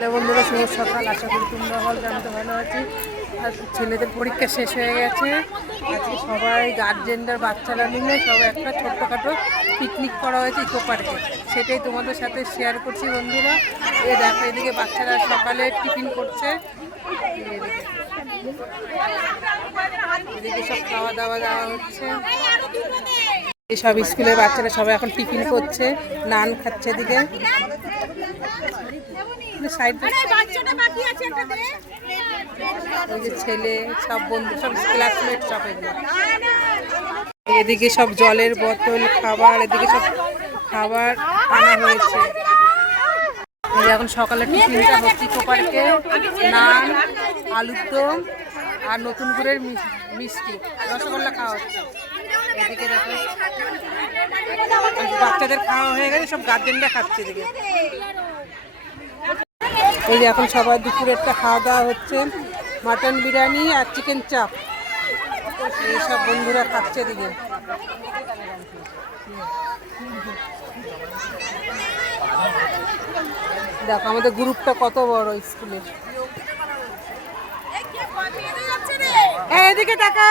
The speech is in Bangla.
বন্ধুরা, শুভ সকাল। আশা করি তোমরা জানতে ভালো আছি। আর ছেলেদের পরীক্ষা শেষ হয়ে গেছে। আজকে সবাই গার্জেনদের বাচ্চারা মিলে সবাই একটা ছোট্টখাটো পিকনিক করা হয়েছে ইকো পার্কে। সেটাই তোমাদের সাথে শেয়ার করছি বন্ধুরা। দেখো, এদিকে বাচ্চারা সকালে টিফিন করছে, এদিকে সব খাওয়া দাওয়া হচ্ছে। সব স্কুলের বাচ্চারা সবাই এখন টিফিন করছে, নান খাচ্ছে। এদিকে ছেলে সব বন্ধু, সব ক্লাসমেট, সব এদিকে সব জলের বোতল, খাবার, এদিকে সব খাবার আনা হয়েছে। এখন সকালে টিফিনটা হচ্ছে ইকো পার্কে, নান, আলুর দম আর নতুন গুড়ের মিষ্টি, রসগোল্লা খাওয়া হচ্ছে। এদিকে দেখো বাচ্চাদের খাওয়া হয়ে গেছে, সব গার্জেনরা খাচ্ছে। এদিকে এই যে এখন সবাই দুপুরেরটা খাওয়া দাওয়া হচ্ছে, মাটন বিরিয়ানি আর চিকেন চাপ, এইসব বন্ধুরা খাচ্ছে। এদিকে দেখো আমাদের গ্রুপটা কত বড় স্কুলে। এদিকে টাকা